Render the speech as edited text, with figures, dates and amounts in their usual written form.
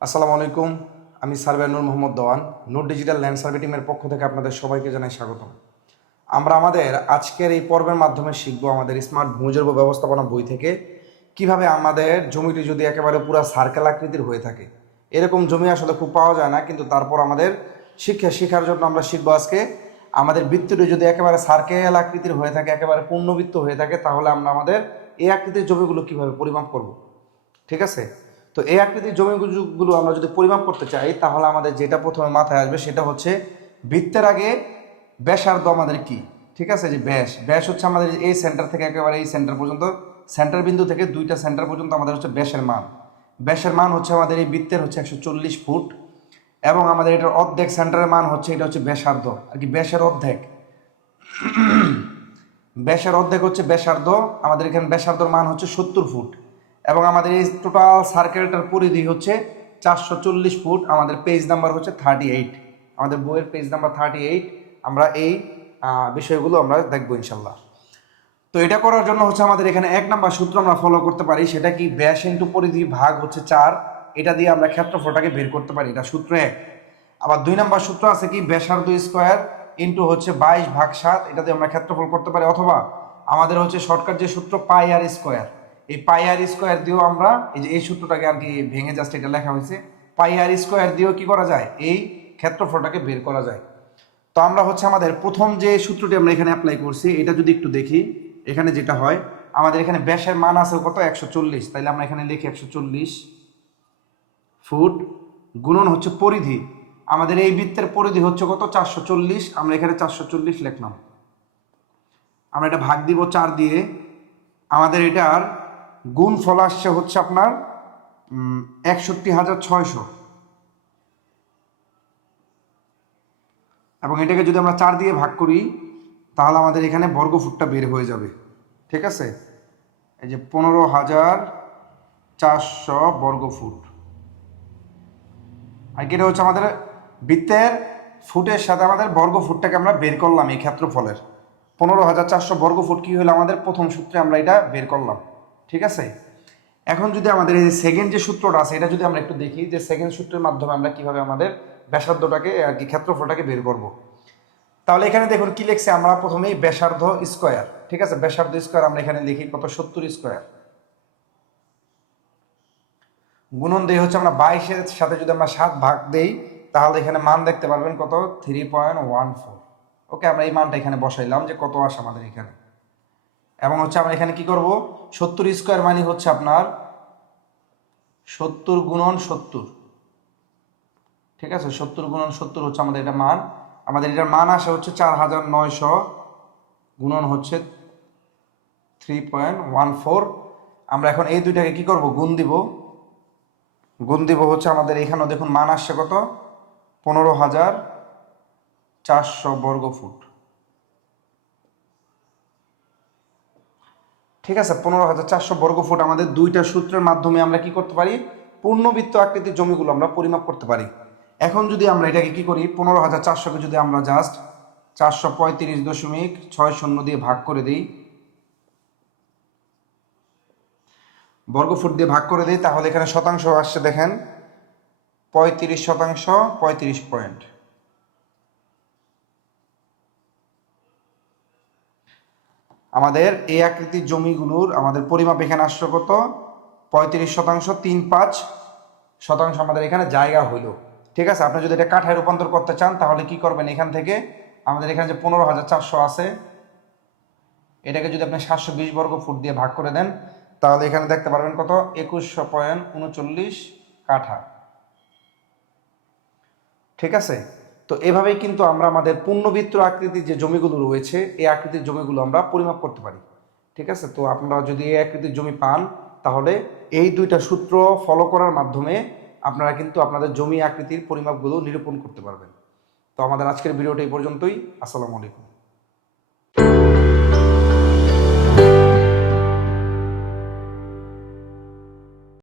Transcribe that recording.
আসসালামু আলাইকুম। আমি সার্ভেয়ার নূর মোহাম্মদ দেওয়ান। নূর ডিজিটাল ল্যান্ড সার্ভে টিমের পক্ষ থেকে আপনাদের সবাইকে জানাই স্বাগতম। আমরা আমাদের আজকের এই পর্বের মাধ্যমে শিখব আমাদের স্মার্ট ভূমিজৈব ব্যবস্থাপনা বই থেকে কিভাবে আমাদের জমিটি যদি একেবারে পুরো সার্কেল আকৃতির হয়ে থাকে। এরকম জমি আসলে খুব পাওয়া যায় না, কিন্তু তারপর আমাদের শেখার জন্য আমরা শিখবো আজকে আমাদের বৃত্তটি যদি একেবারে সার্কেল আকৃতির হয়ে থাকে, একেবারে পূর্ণবৃত্ত হয়ে থাকে, তাহলে আমরা আমাদের এই আকৃতির জমিগুলো কিভাবে পরিমাপ করব। ঠিক আছে? তো এই আকৃতির জমিগুলো আমরা যদি পরিমাপ করতে চাই, তাহলে আমাদের যেটা প্রথমে মাথায় আসবে সেটা হচ্ছে বৃত্তের আগে ব্যাসার্ধ আমাদের কি। ঠিক আছে, যে ব্যাস হচ্ছে আমাদের এই সেন্টার থেকে একেবারে এই সেন্টার পর্যন্ত, সেন্টার বিন্দু থেকে দুইটা সেন্টার পর্যন্ত আমাদের হচ্ছে ব্যাসের মান হচ্ছে আমাদের এই বৃত্তের হচ্ছে 140 ফুট, এবং আমাদের এটার অর্ধেক সেন্টারের মান হচ্ছে, এটা হচ্ছে ব্যাসার্ধ আর কি, ব্যাসের অর্ধেক হচ্ছে ব্যাসার্ধ। আমাদের এখানে ব্যাসার্ধর মান হচ্ছে 70 ফুট, এবং আমাদের এই টোটাল সার্কেলটার পরিধি হচ্ছে 440 ফুট। আমাদের পেজ নাম্বার হচ্ছে 38, আমাদের বইয়ের পেজ নাম্বার 38। আমরা এই বিষয়গুলো আমরা দেখবো ইনশাল্লাহ। তো এটা করার জন্য হচ্ছে আমাদের এখানে 1 নাম্বার সূত্র আমরা ফলো করতে পারি, সেটা কি ব্যাস ইন্টু পরিধি ভাগ হচ্ছে 4। এটা দিয়ে আমরা ক্ষেত্রফলটাকে বের করতে পারি, এটা সূত্র 1। আবার 2 নাম্বার সূত্র আছে কি ব্যাসার্ধ স্কোয়ার ইন্টু হচ্ছে 22/7, এটা দিয়ে আমরা ক্ষেত্রফল করতে পারি। অথবা আমাদের হচ্ছে শর্টকাট যে সূত্র পাই আর স্কোয়ার, এই পাই আর স্কোয়ার দিয়েও আমরা এই যে এই সূত্রটাকে আর কি ভেঙে জাস্ট এটা লেখা হয়েছে, পাই আর স্কোয়ার দিয়েও কি করা যায়, এই ক্ষেত্রফলটাকে বের করা যায়। তো আমরা হচ্ছে আমাদের প্রথম যে সূত্রটি আমরা এখানে অ্যাপ্লাই করছি, এটা যদি একটু দেখি, এখানে যেটা হয় আমাদের এখানে ব্যাসের মান আছে কত 140, তাইলে আমরা এখানে লিখি 140 ফুট গুণন হচ্ছে পরিধি। আমাদের এই বৃত্তের পরিধি হচ্ছে কত 440, আমরা এখানে 440 লিখলাম। আমরা এটা ভাগ দিব 4 দিয়ে, আমাদের এটার গুণফল আসছে হচ্ছে আপনার 61,600, এবং এটাকে যদি আমরা 4 দিয়ে ভাগ করি তাহলে আমাদের এখানে বর্গফুটটা বের হয়ে যাবে। ঠিক আছে, এই যে 15,400 বর্গফুট। আর এটা হচ্ছে আমাদের বৃত্তের ফুটের সাথে আমাদের বর্গফুটটাকে আমরা বের করলাম এই ক্ষেত্রফলের। 15,400 বর্গফুট কি হলো আমাদের প্রথম সূত্রে আমরা এটা বের করলাম। ঠিক আছে, এখন যদি আমাদের এই সেকেন্ড যে সূত্রটা আছে, এটা যদি আমরা একটু দেখি যে সেকেন্ড সূত্রের মাধ্যমে আমরা কিভাবে আমাদের ব্যাসার্ধটাকে আর কি ক্ষেত্রফলটাকে বের করব। তাহলে এখানে দেখুন কি লিখছে, আমরা প্রথমেই ব্যাসার্ধ স্কোয়ার, ঠিক আছে, ব্যাসার্ধ স্কোয়ার আমরা এখানে লিখি কত 70 স্কোয়ার, গুণন দেই হচ্ছে আমরা 22-এর সাথে যদি আমরা 7 ভাগ দেই, তাহলে এখানে মান দেখতে পারবেন কত 3.14। ওকে, আমরা এই মানটা এখানে বসাইলাম যে কত আসে আমাদের এখানে। এবং হচ্ছে আমরা এখানে কি করব, 70 স্কোয়ার মানে হচ্ছে আপনার 70 গুণন 70। ঠিক আছে, 70 গুণন 70 হচ্ছে আমাদের এটা মান। আমাদের এটার মান আসে হচ্ছে 4,900 গুণন হচ্ছে 3.14। আমরা এখন এই দুইটাকে কি করব, গুণ দিব হচ্ছে আমাদের এখানেও দেখুন মান আসছে কত 15,400 বর্গফুট। ঠিক আছে, 15,400 বর্গফুট আমাদের দুইটা সূত্রের মাধ্যমে আমরা কি করতে পারি, পূর্ণবৃত্ত আকৃতির জমিগুলো আমরা পরিমাপ করতে পারি। এখন যদি আমরা এটাকে কি করি, 15,400কে যদি আমরা জাস্ট 435.60 দিয়ে ভাগ করে দিই, বর্গফুট দিয়ে ভাগ করে দিই, তাহলে এখানে শতাংশ আসছে দেখেন 35%, 35 পয়েন্ট। আমাদের এই আকৃতির জমিগুলোর আমাদের পরিমাপ এখানে আসছে কত 35%, 3.5% আমাদের এখানে জায়গা হইল। ঠিক আছে, আপনি যদি এটা কাঠায় রূপান্তর করতে চান তাহলে কি করবেন, এখান থেকে আমাদের এখানে যে 15,400 আছে, এটাকে যদি আপনি 720 বর্গ ফুট দিয়ে ভাগ করে দেন, তাহলে এখানে দেখতে পারবেন কত 21.39 কাঠা। ঠিক আছে, তো এভাবেই কিন্তু আমরা আমাদের পূর্ণবৃত্ত আকৃতির যে জমিগুলো রয়েছে, এই আকৃতির জমিগুলো আমরা পরিমাপ করতে পারি। ঠিক আছে, তো আপনারা যদি এই আকৃতির জমি পান, তাহলে এই দুইটা সূত্র ফলো করার মাধ্যমে আপনারা কিন্তু আপনাদের জমি আকৃতির পরিমাপগুলো নিরূপণ করতে পারবেন। তো আমাদের আজকের ভিডিওটা এই পর্যন্তই। আসসালামু আলাইকুম।